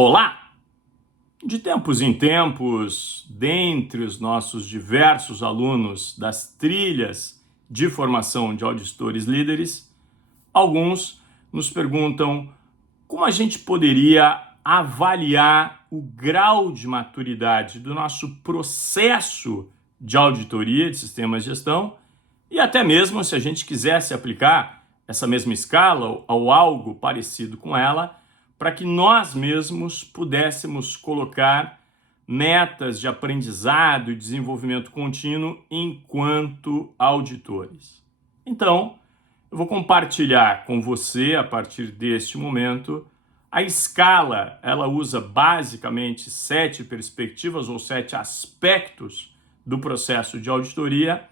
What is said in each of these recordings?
Olá! De tempos em tempos, dentre os nossos diversos alunos das trilhas de formação de auditores líderes, alguns nos perguntam como a gente poderia avaliar o grau de maturidade do nosso processo de auditoria de sistemas de gestão e até mesmo se a gente quisesse aplicar essa mesma escala ou algo parecido com ela, para que nós mesmos pudéssemos colocar metas de aprendizado e desenvolvimento contínuo enquanto auditores. Então, eu vou compartilhar com você, a partir deste momento, a escala. Ela usa basicamente 7 perspectivas ou 7 aspectos do processo de auditoria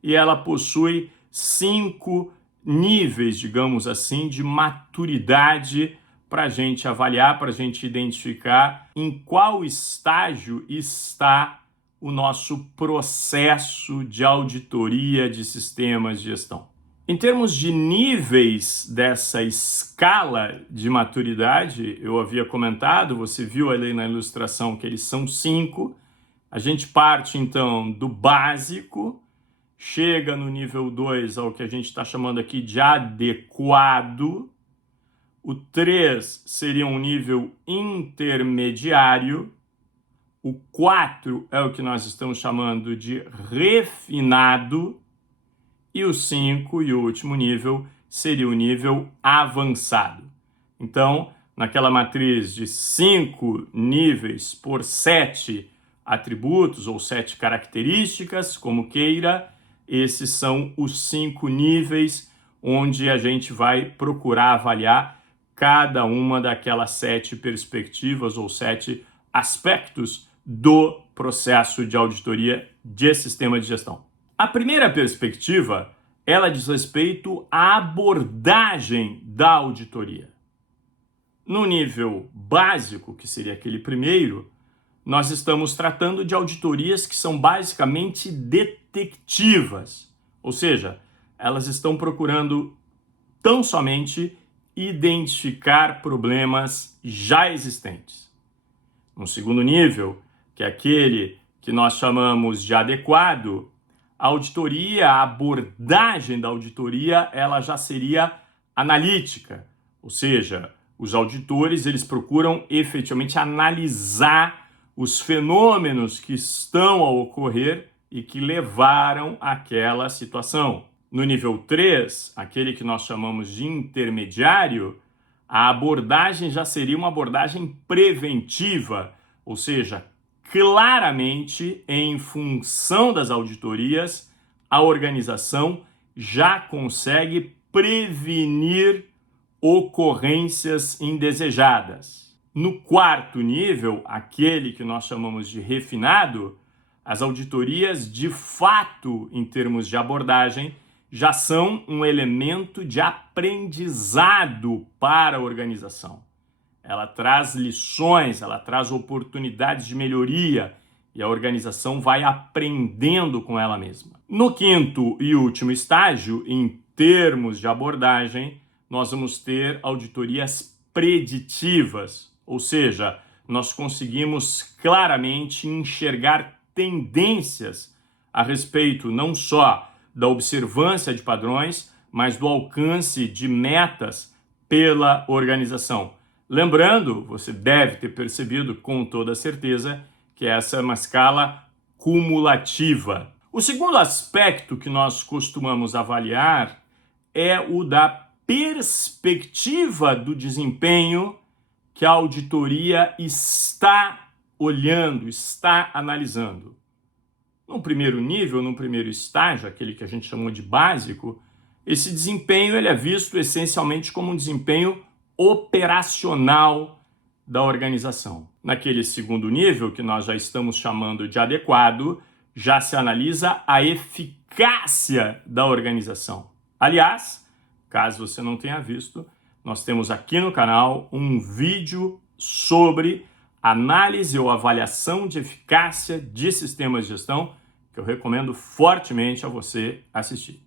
e ela possui 5 níveis, digamos assim, de maturidade para a gente avaliar, para a gente identificar em qual estágio está o nosso processo de auditoria de sistemas de gestão. Em termos de níveis dessa escala de maturidade, eu havia comentado, você viu ali na ilustração que eles são 5. A gente parte então do básico, chega no nível 2 ao que a gente está chamando aqui de adequado. O 3 seria um nível intermediário. O 4 é o que nós estamos chamando de refinado. E o 5 e o último nível seria o nível avançado. Então, naquela matriz de 5 níveis por 7 atributos ou 7 características, como queira, esses são os 5 níveis onde a gente vai procurar avaliar cada uma daquelas 7 perspectivas ou 7 aspectos do processo de auditoria de sistema de gestão. A primeira perspectiva, ela diz respeito à abordagem da auditoria. No nível básico, que seria aquele primeiro, nós estamos tratando de auditorias que são basicamente detectivas, ou seja, elas estão procurando tão somente identificar problemas já existentes. No segundo nível, que é aquele que nós chamamos de adequado, a auditoria, a abordagem da auditoria, ela já seria analítica, ou seja, os auditores eles procuram efetivamente analisar os fenômenos que estão a ocorrer e que levaram àquela situação. No nível 3, aquele que nós chamamos de intermediário, a abordagem já seria uma abordagem preventiva, ou seja, claramente em função das auditorias, a organização já consegue prevenir ocorrências indesejadas. No quarto nível, aquele que nós chamamos de refinado, as auditorias de fato, em termos de abordagem, já são um elemento de aprendizado para a organização. Ela traz lições, ela traz oportunidades de melhoria e a organização vai aprendendo com ela mesma. No quinto e último estágio, em termos de abordagem, nós vamos ter auditorias preditivas, ou seja, nós conseguimos claramente enxergar tendências a respeito não só da observância de padrões, mas do alcance de metas pela organização. Lembrando, você deve ter percebido com toda certeza que essa é uma escala cumulativa. O segundo aspecto que nós costumamos avaliar é o da perspectiva do desempenho que a auditoria está olhando, está analisando. No primeiro nível, no primeiro estágio, aquele que a gente chamou de básico, esse desempenho ele é visto essencialmente como um desempenho operacional da organização. Naquele segundo nível, que nós já estamos chamando de adequado, já se analisa a eficácia da organização. Aliás, caso você não tenha visto, nós temos aqui no canal um vídeo sobre análise ou avaliação de eficácia de sistemas de gestão, que eu recomendo fortemente a você assistir.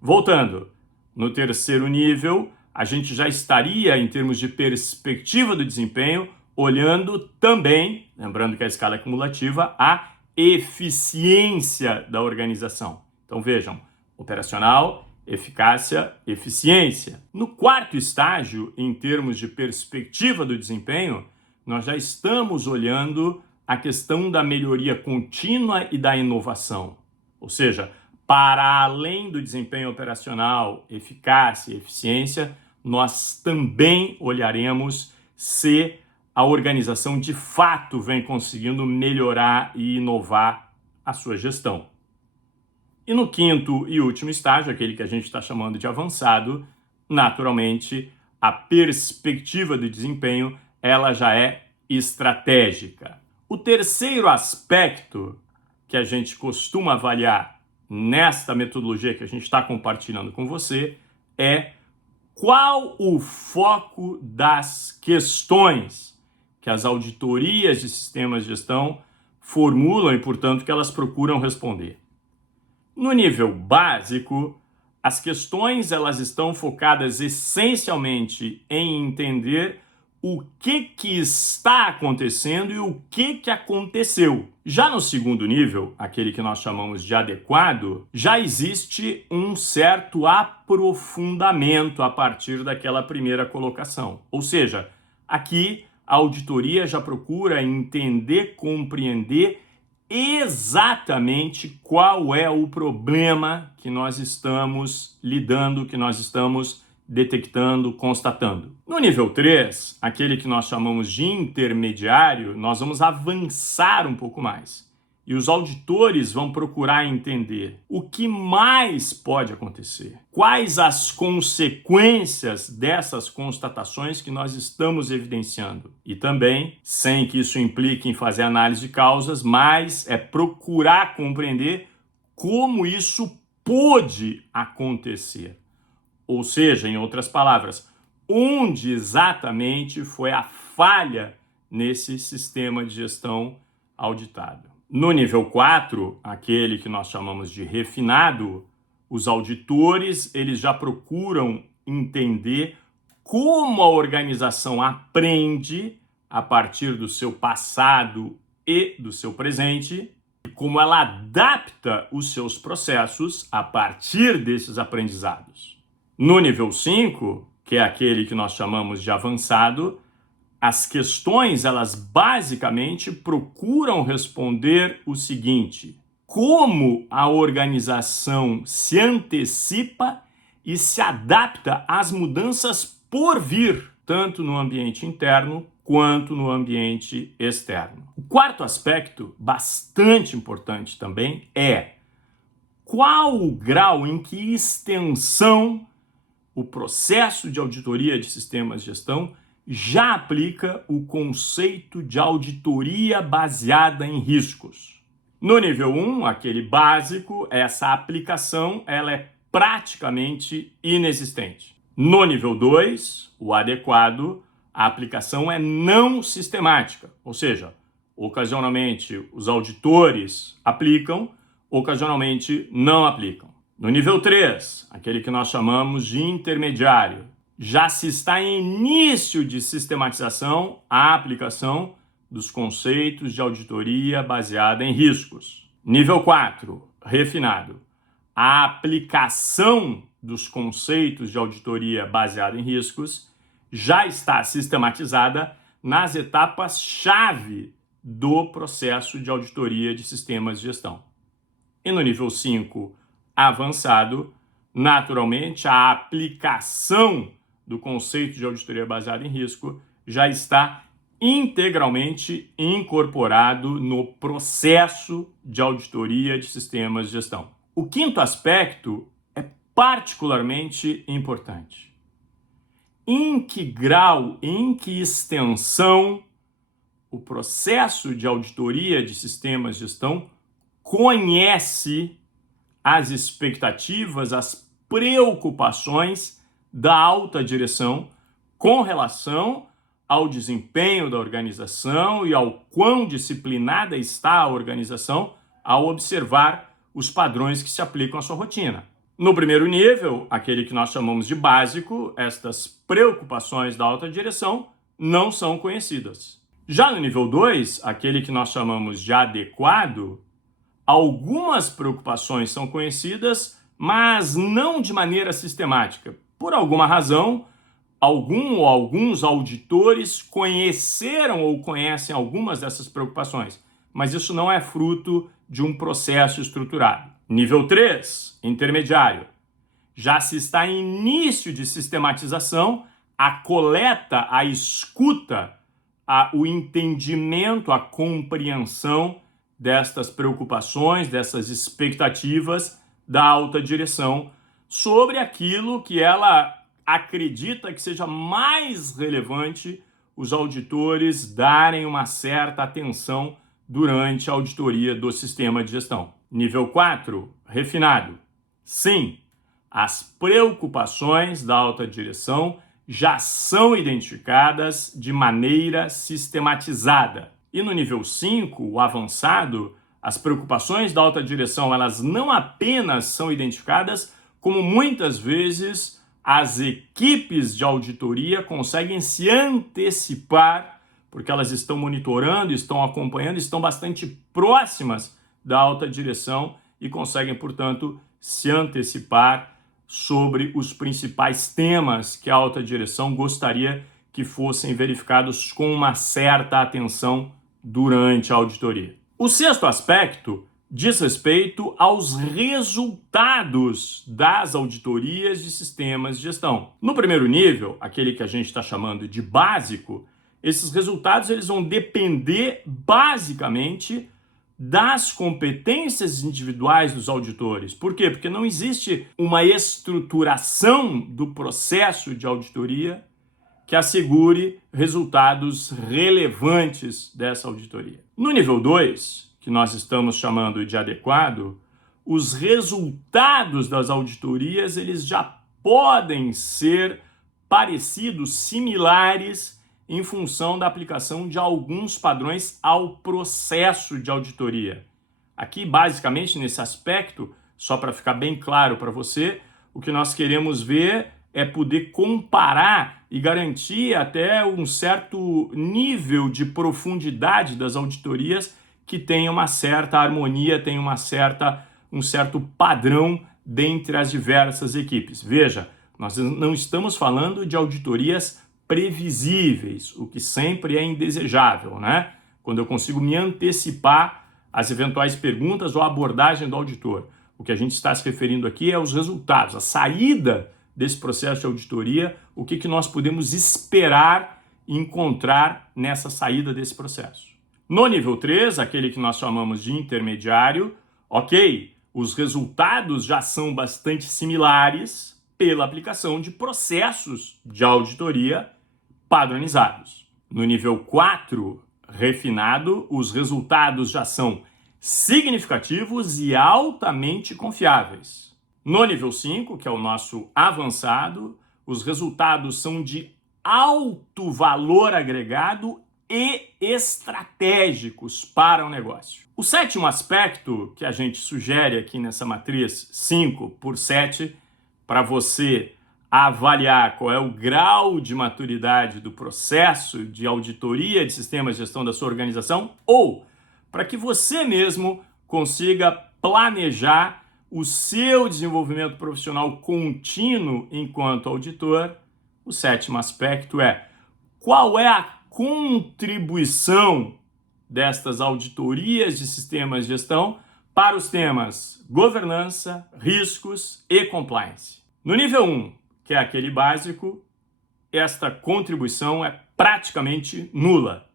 Voltando, no terceiro nível, a gente já estaria, em termos de perspectiva do desempenho, olhando também, lembrando que a escala é cumulativa, a eficiência da organização. Então vejam, operacional, eficácia, eficiência. No quarto estágio, em termos de perspectiva do desempenho, nós já estamos olhando a questão da melhoria contínua e da inovação. Ou seja, para além do desempenho operacional, eficácia e eficiência, nós também olharemos se a organização de fato vem conseguindo melhorar e inovar a sua gestão. E no quinto e último estágio, aquele que a gente está chamando de avançado, naturalmente, a perspectiva de desempenho, ela já é estratégica. O terceiro aspecto que a gente costuma avaliar nesta metodologia que a gente está compartilhando com você é qual o foco das questões que as auditorias de sistemas de gestão formulam e, portanto, que elas procuram responder. No nível básico, as questões elas estão focadas essencialmente em entender o que está acontecendo e o que aconteceu. Já no segundo nível, aquele que nós chamamos de adequado, já existe um certo aprofundamento a partir daquela primeira colocação. Ou seja, aqui a auditoria já procura entender, compreender exatamente qual é o problema que nós estamos lidando, que nós estamos detectando, constatando. No nível 3, aquele que nós chamamos de intermediário, nós vamos avançar um pouco mais. E os auditores vão procurar entender o que mais pode acontecer, quais as consequências dessas constatações que nós estamos evidenciando. E também, sem que isso implique em fazer análise de causas, mas é procurar compreender como isso pôde acontecer. Ou seja, em outras palavras, onde exatamente foi a falha nesse sistema de gestão auditado. No nível 4, aquele que nós chamamos de refinado, os auditores eles já procuram entender como a organização aprende a partir do seu passado e do seu presente, e como ela adapta os seus processos a partir desses aprendizados. No nível 5, que é aquele que nós chamamos de avançado, as questões, elas basicamente procuram responder o seguinte: como a organização se antecipa e se adapta às mudanças por vir, tanto no ambiente interno quanto no ambiente externo. O quarto aspecto, bastante importante também, é qual o grau em que extensão o processo de auditoria de sistemas de gestão já aplica o conceito de auditoria baseada em riscos. No nível 1, aquele básico, essa aplicação ela é praticamente inexistente. No nível 2, o adequado, a aplicação é não sistemática, ou seja, ocasionalmente os auditores aplicam, ocasionalmente não aplicam. No nível 3, aquele que nós chamamos de intermediário, já se está em início de sistematização a aplicação dos conceitos de auditoria baseada em riscos. Nível 4, refinado, a aplicação dos conceitos de auditoria baseada em riscos já está sistematizada nas etapas-chave do processo de auditoria de sistemas de gestão. E no nível 5, avançado, naturalmente, a aplicação do conceito de auditoria baseada em risco já está integralmente incorporado no processo de auditoria de sistemas de gestão. O quinto aspecto é particularmente importante. Em que grau, em que extensão o processo de auditoria de sistemas de gestão conhece as expectativas, as preocupações da alta direção com relação ao desempenho da organização e ao quão disciplinada está a organização ao observar os padrões que se aplicam à sua rotina. No primeiro nível, aquele que nós chamamos de básico, estas preocupações da alta direção não são conhecidas. Já no nível 2, aquele que nós chamamos de adequado, algumas preocupações são conhecidas, mas não de maneira sistemática. Por alguma razão, algum ou alguns auditores conheceram ou conhecem algumas dessas preocupações, mas isso não é fruto de um processo estruturado. Nível 3, intermediário. Já se está em início de sistematização, a coleta, a escuta, o entendimento, a compreensão destas preocupações, dessas expectativas da alta direção sobre aquilo que ela acredita que seja mais relevante os auditores darem uma certa atenção durante a auditoria do sistema de gestão. Nível 4, refinado. Sim, as preocupações da alta direção já são identificadas de maneira sistematizada. E no nível 5, o avançado, as preocupações da alta direção, elas não apenas são identificadas, como muitas vezes as equipes de auditoria conseguem se antecipar, porque elas estão monitorando, estão acompanhando, estão bastante próximas da alta direção e conseguem, portanto, se antecipar sobre os principais temas que a alta direção gostaria que fossem verificados com uma certa atenção durante a auditoria. O sexto aspecto diz respeito aos resultados das auditorias de sistemas de gestão. No primeiro nível, aquele que a gente está chamando de básico, esses resultados eles vão depender basicamente das competências individuais dos auditores. Por quê? Porque não existe uma estruturação do processo de auditoria que assegure resultados relevantes dessa auditoria. No nível 2, que nós estamos chamando de adequado, os resultados das auditorias eles já podem ser parecidos, similares, em função da aplicação de alguns padrões ao processo de auditoria. Aqui, basicamente, nesse aspecto, só para ficar bem claro para você, o que nós queremos ver é poder comparar e garantir até um certo nível de profundidade das auditorias que tenha uma certa harmonia, tenha um certo padrão dentre as diversas equipes. Veja, nós não estamos falando de auditorias previsíveis, o que sempre é indesejável, né? Quando eu consigo me antecipar às eventuais perguntas ou abordagem do auditor. O que a gente está se referindo aqui é aos resultados, a saída desse processo de auditoria, o que nós podemos esperar e encontrar nessa saída desse processo. No nível 3, aquele que nós chamamos de intermediário, ok, os resultados já são bastante similares pela aplicação de processos de auditoria padronizados. No nível 4, refinado, os resultados já são significativos e altamente confiáveis. No nível 5, que é o nosso avançado, os resultados são de alto valor agregado e estratégicos para o negócio. O sétimo aspecto que a gente sugere aqui nessa matriz 5x7 para você avaliar qual é o grau de maturidade do processo de auditoria de sistemas de gestão da sua organização ou para que você mesmo consiga planejar o seu desenvolvimento profissional contínuo enquanto auditor, o sétimo aspecto é qual é a contribuição destas auditorias de sistemas de gestão para os temas governança, riscos e compliance. No nível 1, que é aquele básico, esta contribuição é praticamente nula.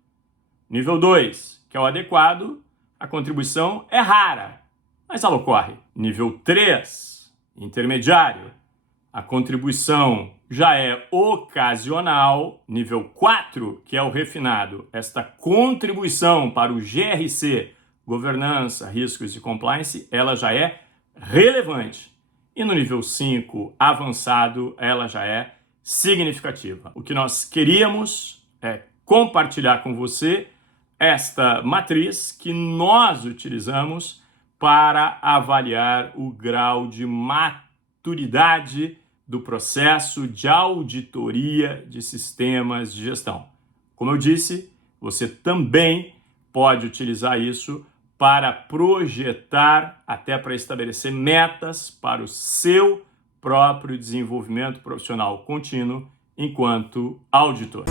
Nível 2, que é o adequado, a contribuição é rara, mas ela ocorre. Nível 3, intermediário, a contribuição já é ocasional. Nível 4, que é o refinado, esta contribuição para o GRC, governança, riscos e compliance, ela já é relevante. E no nível 5, avançado, ela já é significativa. O que nós queríamos é compartilhar com você esta matriz que nós utilizamos para avaliar o grau de maturidade do processo de auditoria de sistemas de gestão. Como eu disse, você também pode utilizar isso para projetar, até para estabelecer metas para o seu próprio desenvolvimento profissional contínuo enquanto auditor.